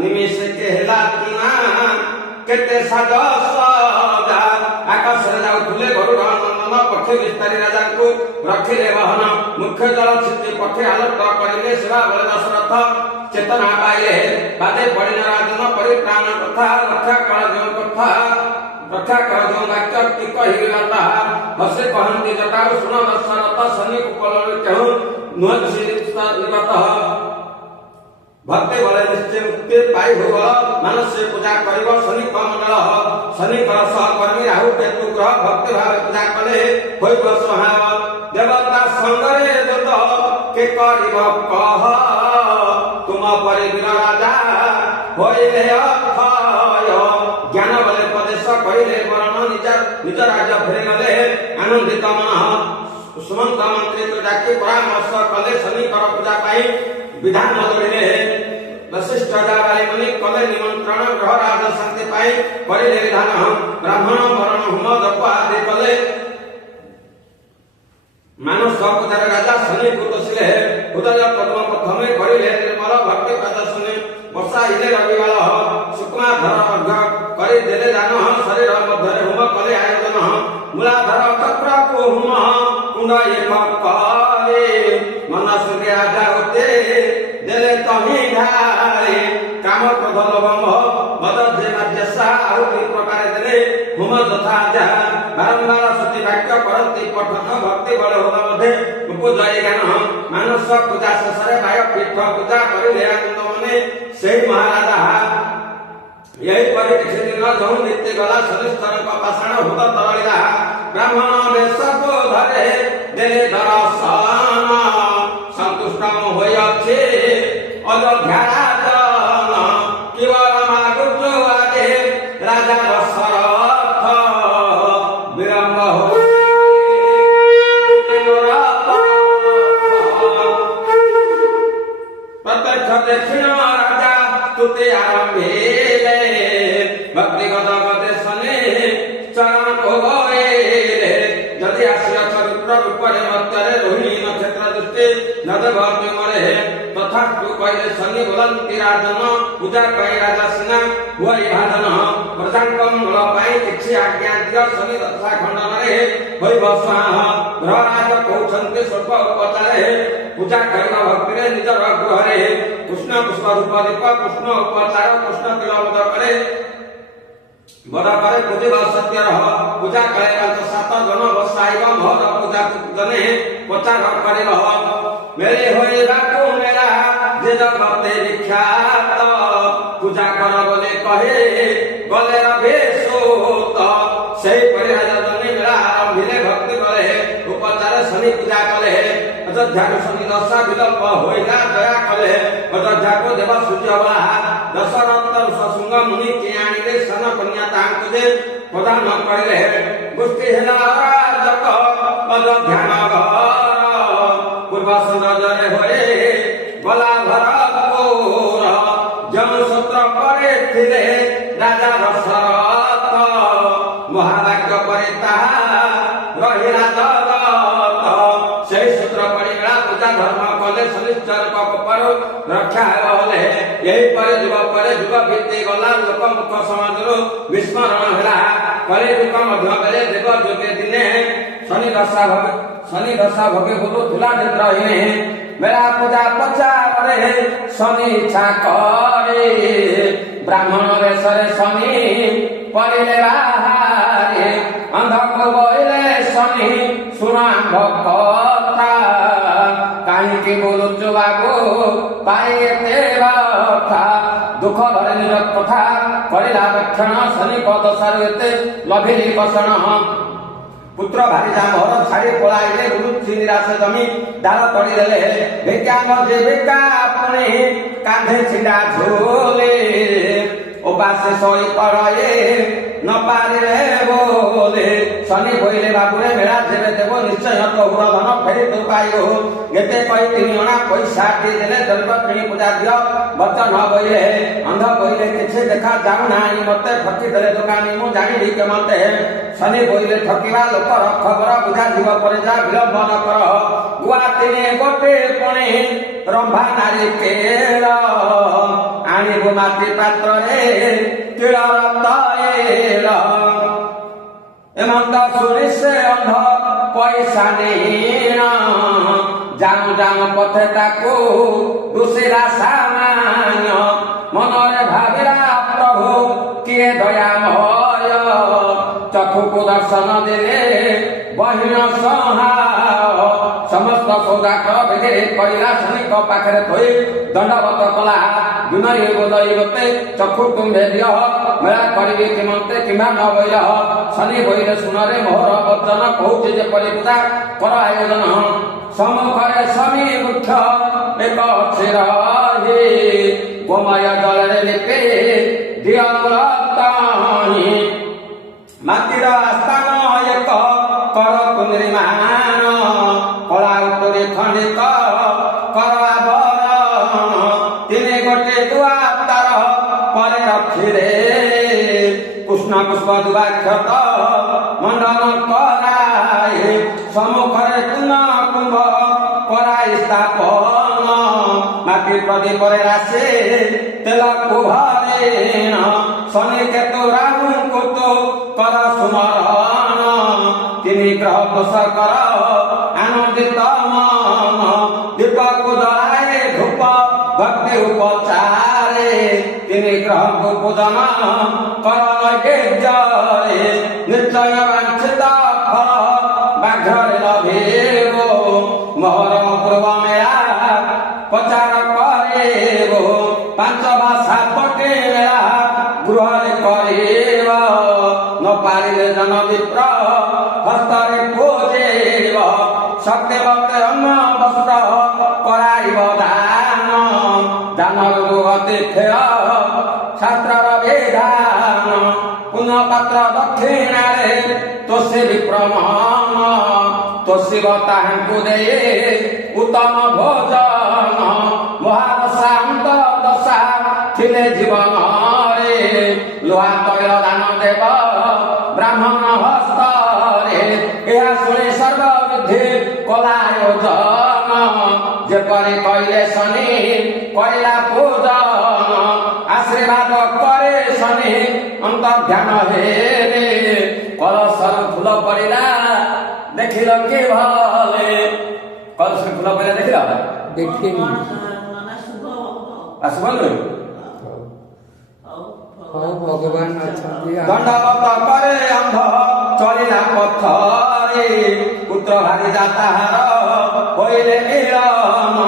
निमिषे के हेला तुना केते साज सजा आकाशरे जाउथुले गरुड़ नंदन पक्षी विस्तारी राजा को रखिले बहन मुख्य जल छिति पक्षी आलोक करिले सेवा बल दशरथ चेतना पाइले बादे पड़िन राजन परित्राण कथा रक्षा कल जो कथा रक्षा कर जो वाक्य की कहिलाता हसे कहंती जटाउ सुन दशरथ शनि कुपल कहु नुअसिता निवत भक्ति बल निश्चय मुक्ति पाई हो मानस से पूजा करिव शनि कमंडल शनि कर सहकर्मी राहु केतु ग्रह भक्ति भाव पूजा कले होइब सुहाव देवता संगरे दत के करिव कह तुम परिवीर राजा होइले अथय ज्ञान बले उपदेश करिले वरण निज राजा फेरि गले आनंदित मन सुमंत मंत्री को डाकी परामर्श कले शनि कर पूजा पाई विधान बदलिले वशिष्ठ राजा मुनि कले निमंत्रण ग्रह राज शांति पाई करिले विधान ब्राह्मण वरण होम जप आदि कले मानस पूजार राजा शनि को दसिले उदय पद्म प्रथमे करिले निर्मल भक्ति प्रदर्शने वर्षा इले रविवार शुक्ला धर अर्घ करि देले दान शरीर मध्यरे होम कले आयोजन मूलाधर चक्र को होम कुंड एक करे मनस राजा होते देले तही ढाले काम क्रोध लोभ मद राज्यसा आउ प्रकार देले होम तथा जा बारंबार सती वाक्य करती पठन भक्ति बल होला मध्ये उपजय ज्ञान मानस पूजा शेषरे बाय पीठ पूजा करिले आनंद मने सेही महाराजा यही पर किसी दिन जो नित्य गला शनिस्तर का पाषाण होता तरलिला ब्राह्मण वेश को धरे देले दर्शन संतुष्ट होय अछि अयोध्या राजन केवल मागुच आगे राजा दशरथ विरंभ हो प्रत्यक्ष दक्षिण राजा स्तुति आरंभिले भक्तिगत उपदेशने चरण को गए जदि आसिया चरित्र रूपरे मध्यरे रोहिणी नक्षत्र दृष्टि नद भक्ति मरे तथा तू कहले शनि बोलंती राजन पूजा पाई राजा सिना हुई भाजन प्रजांक मंगल पाई किछि आज्ञा दियो शनि दशा खंडन रे होई बसाह ग्रहराज कहउछन्ते स्वल्प उपचारे पूजा करना भक्ति रे निज गृह रे कृष्ण पुष्प रूप दीप कृष्ण उपचार कृष्ण तिलक करे बड़ा करे पूजिब सत्य रह पूजा करे काल सात जन बसाइब मोर पूजा जने प्रचार करे मेरे होए बाकू मेरा जे जगते विख्यात पूजा कर बोले कहे गले रभेशोत सेही परि राजा जने मेरा आरंभिले भक्ति करे उपचार शनि पूजा करे अयोध्या को शनि दशा विलंब होइला दया करे अयोध्या को देव सूर्यवा दशरथ ससुंग मुनि के आनिले सन कन्या तांको दे प्रदान करिले गोष्ठी हेला राजक अयोध्या नगर पूर्व सुंदर होए गला भरपुर जम सूत्र करे थिले राजा दशरथ महाभाग्य करे ताहा रहि राजा सेही सूत्र परिगणा पूजा धर्म कले शनिश्चर पर रक्षा होले यही पर जुग बीती गला लोक मुख समाज विस्मरण होला कले युग मध्य बेले देव जोगे दिने शनि दशा भगे बोलो तुला निद्र हिने मेरा पूजा पचारे शनि इच्छा करे ब्राह्मण वेशरे शनि परिले बाहारे अंध को बोले शनि सुनांभ कथा काहींकि बोलुचु बाबू पाइते कथा दुख भरे निज कथा करिला रक्षण शनि पदशारु एते लभिली बसण पुत्र भारिजा मोहर छाड़ी पलाइले रुचि निराश जमी डाल तड़ी देले भेका मजे भेका अपने कांधे छिड़ा झोले उपासे सोई पड़े न पारे बोले शनि बोले बाबुरे मेरा जेबे देव निश्चय कहुर धन फेरी तू पाइयो एते कई 3 अणा पैसा दी देले दर्भ किणी पूजा दियो बचन बोले अंध बोले किछि देखा जाऊ नाही मते ठकी देले दुकानी मु जानि के मते शनि बोले ठकीवा लोक खबर बुझा जीव परे जा विलंब न कर गुआ तिने गोटे पणे रंभा नारी केर ଆଣିବୁ ମାଟି ପାତ୍ରରେ ତିଳର ତୈଳ ଏମନ୍ତ ଶୁଣି ସେ ଅନ୍ଧ ପଇସା ନେଇଣ ଜାଣୁ ଜାଣୁ ପଥେ ତାକୁ ଋଷିରା ସାମାନ୍ୟ ମନରେ ଭାବିଲା ପ୍ରଭୁ କିଏ ଦୟାମୟ ଚକ୍ଷୁକୁ ଦର୍ଶନ ଦେଲେ ବହିନ ସହାୟ ସମସ୍ତ ସୌଦାଗ୍ର ବେଗରେ କହିଲା ଶନିଙ୍କ ପାଖରେ ଥୋଇ ଦଣ୍ଡବତ କଲା ବିନୟୀ ବୋଧଇବତେ ଚକ୍ଷୁ ତୁମ୍ଭେ ଦିଅ ମେଳା କରିବି କିମନ୍ତେ କିମ୍ବା ନ ବୈଲ ଶନି ବୈଲେ ଶୁଣରେ ମୋହର ବର୍ଜନ କହୁଛି ଯେପରି ପୂଜା କର ଆୟୋଜନ ସମ୍ମୁଖରେ ଶନି ବୃକ୍ଷ ଏକ ଅଛି ରହି ଗୋମୟ ଜଳରେ ଲିପି ଦିଅ ତାଣି ମାଟିର ସ୍ଥାନ ଏକ କରକୁ ନିର୍ମାଣ କଳା ଉପରେ ଖଣ୍ଡିତ କର ଆବରଣ ତିନି ଗୋଟି ଦୁଆ ତାର ପରେ ରଖିଲେ କୃଷ୍ଣ ପୁଷ୍ପ ଦୁବାକ୍ଷତ ମଣ୍ଡନ କରାଏ ସମ୍ମୁଖରେ ପୂର୍ଣ୍ଣ କୁମ୍ଭ କରାଇ ସ୍ଥାପନ ମାଟି ପ୍ରଦୀପରେ ରାଶି ତେଲକୁ ଭରେଣ ଶନି କେତୁ ରାହୁ କୁତୁ କର ସୁମରଣ ତିନି ଗ୍ରହ ଦୋଷ କର ଆନନ୍ଦିତ ମନ ଦୀପକୁ ଜଳାଏ ଧୂପ ଭକ୍ତି ଉପଚାରେ ତିନି ଗ୍ରହକୁ ପୂଜନ କର ନୈବେଦ୍ୟରେ ନିଶ୍ଚୟ ବାଞ୍ଛିତ ଫଳ ବାଘରେ ଲଭିବ ମୋହର ପୂର୍ବ ମେଳା ପ୍ରଚାର କରିବ ପାଞ୍ଚ ଭାଷା ପଟେ ମେଳା ଗୃହରେ କରିବ ନ ପାରିଲେ ଜନ ବିପ୍ର ହସ୍ତରେ ପୂଜିବ ସତ୍ୟବତେ ଅନ୍ନ ବସ୍ତ୍ର କରାଇବ ଦାନ ଦାନରୁ ଅତିଥେୟ ଶାସ୍ତ୍ରର ବିଧାନ ପୁନଃ ପାତ୍ର ଦକ୍ଷିଣାରେ ତୋଷି ବିପ୍ରମଣ ତୋଷିବ ତାହାଙ୍କୁ ଦେଇ ଉତ୍ତମ ଭୋଜନ ମହାଦଶା ଅନ୍ତର୍ଦଶା ଥିଲେ ଜୀବନରେ ଲୁହା ତୈଳ ଦାନ ଦେବ ବ୍ରାହ୍ମଣ ହସ୍ତରେ ଏହା ଶୁଣି ସର୍ବବିଧି କଲା ଆୟୋଜନ ଯେପରି କହିଲେ ଶନି କହିଲା ପୂଜନ ଆଶୀର୍ବାଦ କରେ ଶନି ଅନ୍ତର୍ଧ୍ୟାନ ହେଲେ କଳସରୁ ଫୁଲ ପଡ଼ିଲା ଦେଖିଲ କି ଭଲେ କଳସରୁ ଫୁଲ ପଡ଼ିଲା ଦେଖିଲ ଆସିବ ନୁହେଁ ଭଗବାନ ଅଛନ୍ତି ଦଣ୍ଡବତ କରେ ଅନ୍ଧ ଚଳିଲା ପଥରେ ପୁତ୍ର ଭାରିଜା ତାହାର କହିଲେ ମିଳନ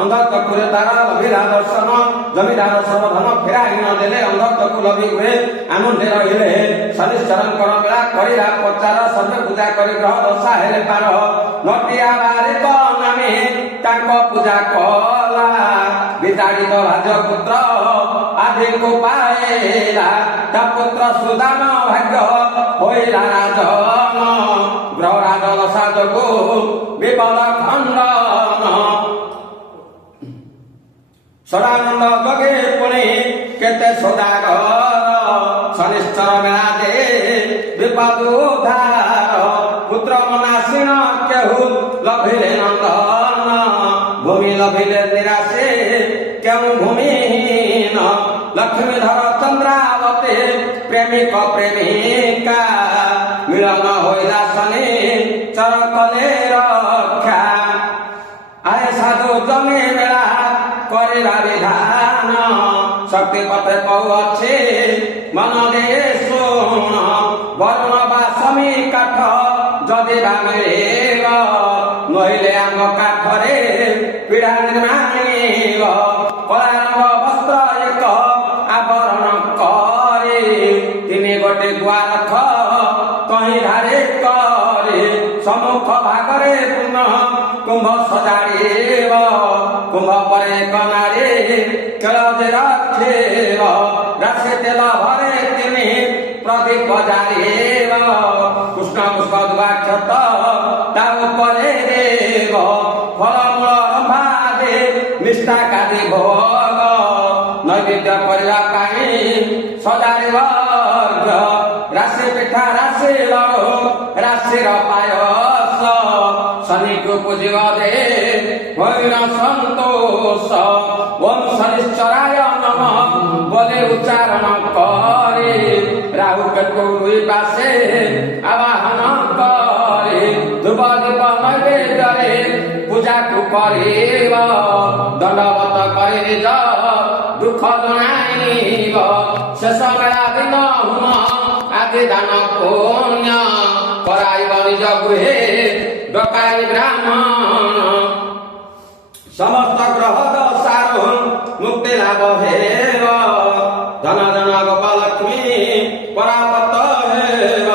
ଅନ୍ଧ ଚକ୍ଷୁରେ ତାର ଲଭିଲା ଦର୍ଶନ ଜମିଦାର ସର୍ବଧନ ଫେରାଇ ନ ଦେଲେ ଅନ୍ଧ ଚକ୍ଷୁ ଲଭି ହୁଏ ଆନନ୍ଦେ ରହିଲେ ଶନିଶ୍ଚରଙ୍କର ବେଳା କରିଲା ପ୍ରଚାର ସର୍ବେ ପୂଜା କରି ଗ୍ରହ ଦଶା ହେଲେ ପାର ନଟିଆ ବାରିକ ନାମେ ତାଙ୍କ ପୂଜା କଲା ବିତାଡ଼ିତ ରାଜପୁତ୍ର ଆଦିକୁ ପାଇଲା ତା ପୁତ୍ର ସୁଦାନ ଭାଗ୍ୟ ହୋଇଲା ରାଜନ ଗ୍ରହ ରାଜ ଦଶା ଯୋଗୁ ବିପଦ ଖଣ୍ଡନ ସଦାନନ୍ଦ ଜଗେ ପୁଣି କେତେ ସଦାଗର ଶନିଶ୍ଚର ମେଳା ଦେ ବିପଦ ଉଦ୍ଧାର ପୁତ୍ର ମନାସୀନ କେହୁ ଲଭିଲେ ନନ୍ଦନ ଭୂମି ଲଭିଲେ ନିରାଶେ କେଉଁ ଭୂମିହୀନ ଲକ୍ଷ୍ମୀଧର ଚନ୍ଦ୍ରାବତୀ ପ୍ରେମିକ ପ୍ରେମିକା ମିଳନ ହୋଇଲା ଶନି ଚର କଲେ ରକ୍ଷା ଆଏ ସାଧୁ ଜମି ମେଳା କରିବା ବିଧାନ ଶକ୍ତି ପଥେ କହୁଅଛି ମନ ଦେଇ ଶୁଣ ବରୁଣ ବା ସମୀ କାଠ ଯଦି ବା ମିଳିବ ନଇଲେ ଆମ କାଠରେ ପିଢ଼ା ନିର୍ମାଣିବ କଳା ରଙ୍ଗ ବସ୍ତ୍ର ଏକ ଆବରଣ କରି ତିନି ଗୋଟି ଗୁଆ ରଥ କହିଁ ଧାରେ କରି ସମ୍ମୁଖ ଭାଗରେ ପୁନଃ କୁମ୍ଭ ସଜାଡ଼ିବ କୁମ୍ଭ ପରେ କନାରେ କେଳ ଯେ ରଖିବ ରାଶି ତେଲ ଭରେ ତିନି ପ୍ରଦୀପ ଜାଳିବ କୃଷ୍ଣ ପୁଷ୍ପ ଦୁବାକ୍ଷତ ତା ଉପରେ ଦେବ ଫଳମୂଳ ରମ୍ଭା ଦେ ନିଷ୍ଠା କାଦି ଭୋଗ ନୈବେଦ୍ୟ କରିବା ପାଇଁ ସଜାଡ଼ିବ ରାଶି ପିଠା ରାଶି ଲଡୁ ରାଶିର ପାୟସ ଶନିକୁ ପୂଜିବ ଦେ হরিণ সন্তোষ ওম শনিশ্চরায় নমঃ বলে উচ্চারণ করে রাহু কেতু দুই পাশে আবাহন করে ধ্রুব দীপ নৈবেদ্যরে পূজাକୁ କରିବ ଦଣ୍ଡବତ କରି ନିଜ ଦୁଃଖ ଜଣାଇବ ଶେଷ ବେଳା ଦିନ ହୁମ ଆଦି ଦାନ ପୁଣ୍ୟ କରାଇବ ନିଜ ଗୃହେ ଡକାଇ ବ୍ରାହ୍ମଣ ସମସ୍ତ ଗ୍ରହ ଦଶାରୁ ମୁକ୍ତି ଲାଭ ହେବ ଧନ ଜନ ଗୋପଲକ୍ଷ୍ମୀ ପରାପତ ହେବ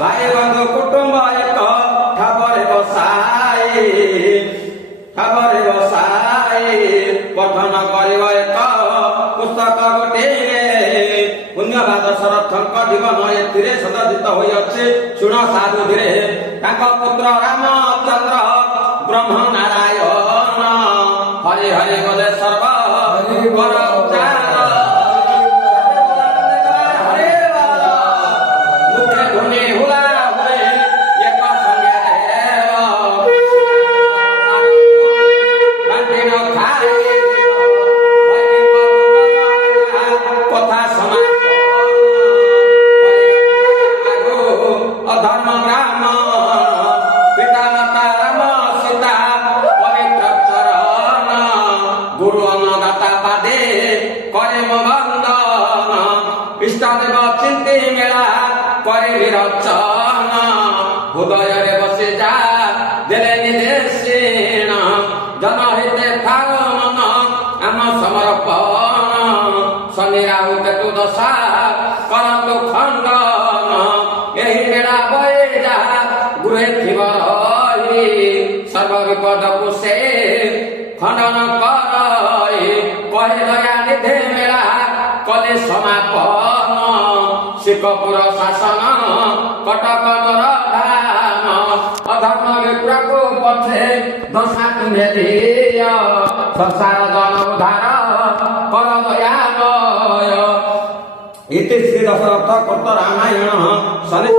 ଭାଇ ବନ୍ଧୁ କୁଟୁମ୍ବ ଏକ ଠାବରେ ବସାଇ ପଠନ କରିବ ଏକ ପୁସ୍ତକ ଗୋଟିଏ ପୁଣ୍ୟବାଦ ଶରଥଙ୍କ ଜୀବନ ଏଥିରେ ସଦଜିତ ହୋଇଅଛି ଶୁଣ ସାଧୁଧିରେ ତାଙ୍କ ପୁତ୍ର ରାମଚନ୍ଦ୍ର ବ୍ରହ୍ମ ନାରାୟଣ ହରି ହରି ବୋଲେ ସର୍ବ ବର ମୁଖେ ଧୁନି ହୁଲା ହୁଏ ଏକ ସଙ୍ଗେ কথা সমাজ অধর্ম রাম পিতা মাতা রাম সীতা পবিত্র চরণ গুরু অন্নদাতা পাদে করে বন্দন ইষ্টদেব চিন্তি মেলা করে বিরচন হৃদୟରେ বসে যা দেলে নিদেশিণ জনহিতে থাও মন ଆମ ସମର୍ପଣ ଶନି ରାହୁ କେତୁ ଦଶା କରନ୍ତୁ ଖଣ୍ଡନ ଏହି ବେଳା ବଏ ଯାହା ଗୃହେ ଥିବ ରହି ସର୍ବ ବିପଦକୁ ସେ ଖଣ୍ଡନ କରଇ କହେ ଦୟା ନିଧେ ମେଳା କଲେ ସମାପନ ଶିକପୁର ଶାସନ କଟକ ମୋର ଧାମ ଅଧର୍ମ ବିପୁରକୁ ପଛେ ଦଶା ତୁମେ ଦିଅ ସଂସାର ଜନ ଉଦ୍ଧାର କର ଦୟାମୟ ଇତି ଶ୍ରୀ ଦଶରଥ କୃତ ରାମାୟଣ ଶନି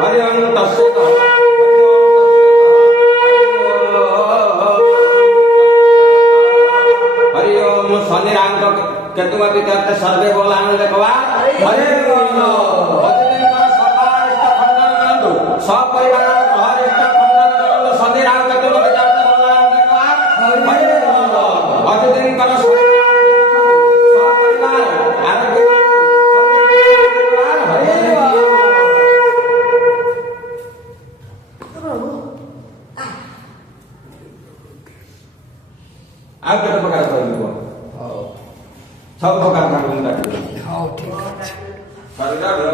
ହରି ଓಂ ତତ୍ସତ୍ हरि ओम शनि राम केतु करते सर्वे बोला देखवा हरे सब परिवार हरिष्ठ खंडन करंतु शनि राम केतु करते बोला देखवा हरे अतिदिन कर सब परिवार आरोग्य हरे ଆଉ କେତେ ପ୍ରକାର କହିବ ସବୁ ପ୍ରକାର କାଟୁନ କାଟିବ ହଉ ଠିକ ଅଛି। ଶରୀର ଦେହ